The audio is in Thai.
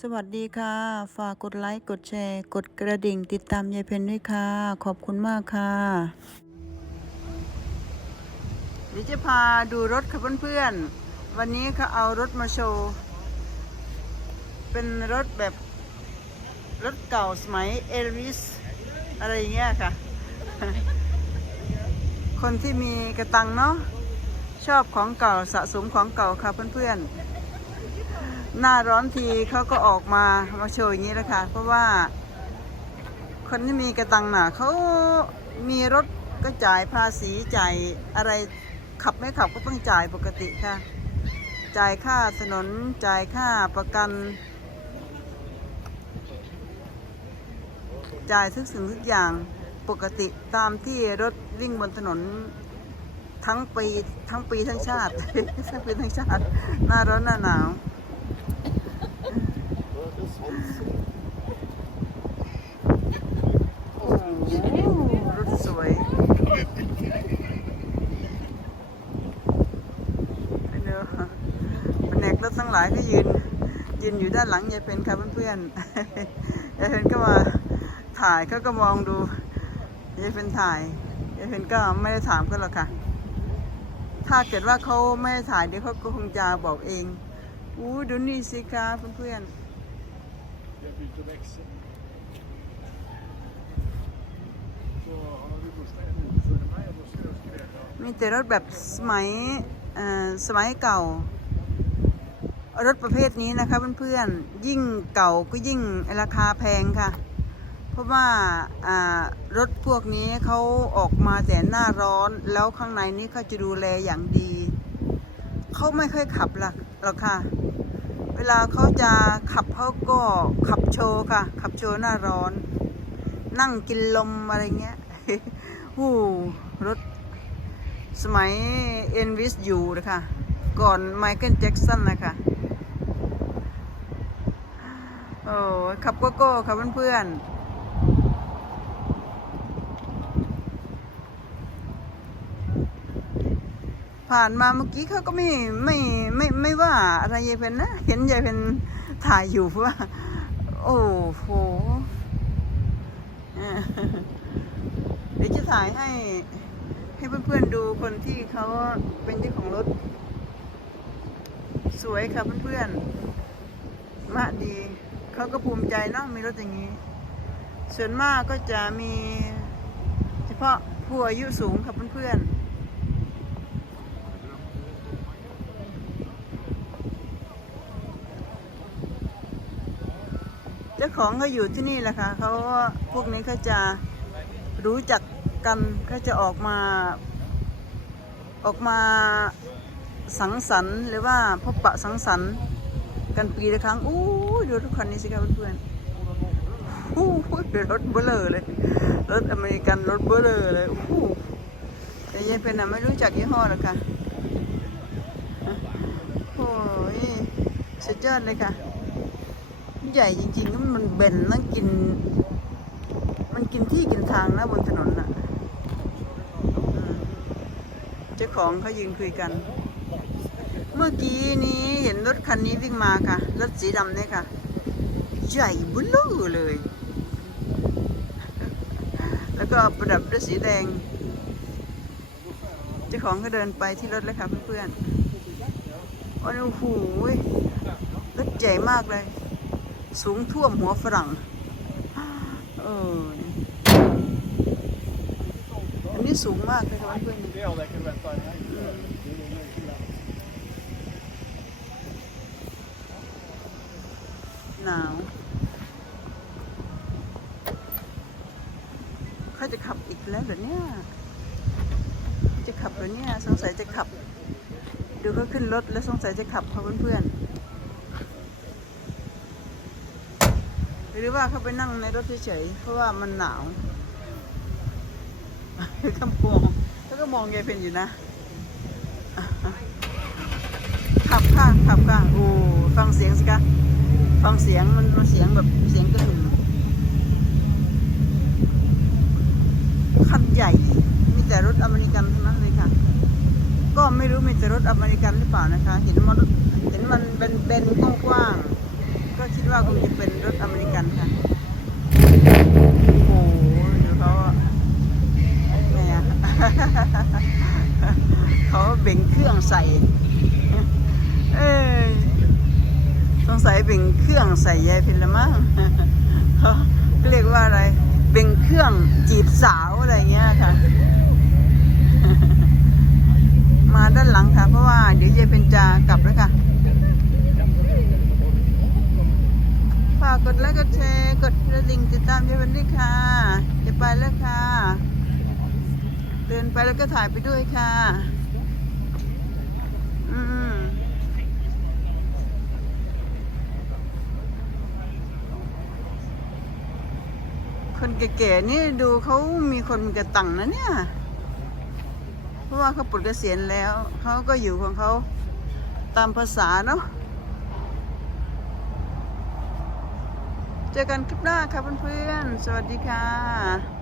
สวัสดีค่ะ ฝากกดไลค์กดแชร์ กดกระดิ่ง ติดตามยายเพนด้วยค่ะ ขอบคุณมากค่ะเดี๋ยวจะพาดูรถค่ะเพื่อนๆ วันนี้เขาเอารถมาโชว์ เป็นรถแบบรถเก่าสมัยเอลวิสอะไรอย่างเงี้ยค่ะ คนที่มีกระตังเนาะชอบของเก่าสะสมของเก่าค่ะเพื่อนๆ หน้าร้อนทีเขาก็ออกมามาโชว์อย่างนี้แหละค่ะ เพราะว่า คนที่มีกระตังหนาเขามีรถก็จ่ายภาษีจ่ายอะไรขับไม่ขับก็ต้องจ่ายปกติค่ะ จ่ายค่าถนนจ่ายค่าประกัน จ่ายทุกสิ่งทุกอย่างปกติตามที่รถวิ่งบนถนนทั้งปีทั้งปีทั้งชาติ ทั้งปีทั้งชาติ หน้าร้อนหน้าหนาว รถสวยเนอะแผนกรถทั้งหลายก็ยืน ยืนอยู่ด้านหลังยายเพนค่ะเพื่อนๆยายเพนก็มาถ่ายเขาก็มองดูยายเพนถ่ายยายเพนก็ไม่ได้ถามเขาหรอกค่ะ ถ้าเกิดว่าเขาไม่ได้ถ่ายเดี๋ยวเขาก็คงจะบอกเองอู้ดูนี่สิคะเพื่อนๆ to växer. Så har vi bostäder utförda med bostäder. มีแต่รถแบบสมัยเอ่อสมัยเก่า รถประเภทนี้นะคะเพื่อนๆ ยิ่งเก่าก็ยิ่งราคาแพงค่ะ เพราะว่าอ่ารถพวกนี้เขาออกมาแต่หน้าร้อนแล้วข้างในนี้เขาจะดูแลอย่างดี เขาไม่ค่อยขับหรอกหรอกค่ะ เวลาเขาจะขับเขาก็ขับโชว์ค่ะ ขับโชว์หน้าร้อน นั่งกินลมอะไรเงี้ยหูรถสมัยเอ็นวิสอยู่นะคะก่อนไมเคิลแจ็กสันนะคะโอ้ขับโกโก้ค่ะเพื่อนๆ ผ่านมาเมื่อกี้เขาก็ไม่ไม่ไม่ไม่ว่าอะไรยายเพนนะ เห็นยายเพนถ่ายอยู่เพราะว่า โอ้โหเออเดี๋ยวจะถ่ายให้ให้เพื่อนๆดูคนที่เขาเป็นเจ้าของรถ สวยค่ะเพื่อนๆมาดี เขาก็ภูมิใจเนาะมีรถอย่างนี้ ส่วนมากก็จะมี เฉพาะผู้อายุสูงค่ะเพื่อนๆเจ้าของเขาอยู่ที่นี่แหละค่ะเขาพวกนี้เขาจะรู้จักกันเขาจะออกมา ออกมาสังสรรค์หรือว่าพบปะสังสรรค์กันปีละครั้งอู้ดูทุกคันนี้สิครับเพื่อนๆอู้หูรถเบลอเลย รถอเมริกันรถเบลอเลยอู้แต่ยายเป็นน่ะไม่รู้จักยี่ห้อหรอกค่ะโอ้ยสุดยอดเลยค่ะ ใหญ่จริงๆก็มันเบนนั่งกิน มันกินที่กินทางนะบนถนนน่ะเจ้าของเขายืนคุยกัน เมื่อกี้นี้เห็นรถคันนี้วิ่งมาค่ะ รถสีดำเนี่ยค่ะ ใหญ่บุลูเลย แล้วก็ประดับด้วยสีแดง เจ้าของก็เดินไปที่รถเลยค่ะเพื่อนๆโอ้โหรถใหญ่มากเลย สูงท่วมหัวฝรั่ง เอออันนี้สูงมากเลยค่ะเพื่อนหนาวเขาจะขับอีกแล้วเหรอเนี่ย จะขับเหรอเนี่ย สงสัยจะขับ ดูเขาขึ้นรถแล้วสงสัยจะขับค่ะเพื่อนๆ หรือว่าเขาไปนั่งในรถเฉยๆเพราะว่ามันหนาวคำพวงเขาก็มองยายเพนอยู่นะ ขับค่ะขับค่ะโอ้ฟังเสียงสิคะฟังเสียงมันมันเสียงแบบเสียงกระหึ่มคันใหญ่ มีแต่รถอเมริกันทั้งนั้นเลยค่ะ ก็ไม่รู้มีแต่รถอเมริกันหรือเปล่านะคะ เห็นมันเห็นมันเป็นเป็นกว้างๆ ก็คิดว่าว่าคงจะเป็นรถอเมริกันค่ะ โอ้โหเดี๋ยวเขาอะไงอะเขาเบ่งเครื่องใส่ เอ้ยสงสัยเบ่งเครื่องใส่ยายพินละมั้งเขาเรียกว่าอะไร เบ่งเครื่องจีบสาวอะไรเงี้ยค่ะ มาด้านหลังค่ะ เพราะว่าเดี๋ยวยายเป็นจากลับแล้วค่ะ ฝากกดไลค์กดแชร์กดกระดิ่งติดตามยายเป็นด้วยค่ะจะไปแล้วค่ะ เดินไปแล้วก็ถ่ายไปด้วยค่ะ อืมคนแก่ๆนี่ดูเขามีคนมีกระตังนะเนี่ย เพราะว่าเขาปลดเกษียณแล้ว เขาก็อยู่ของเขาตามภาษาเนาะ เจอกันคลิปหน้าค่ะเพื่อนๆ สวัสดีค่ะ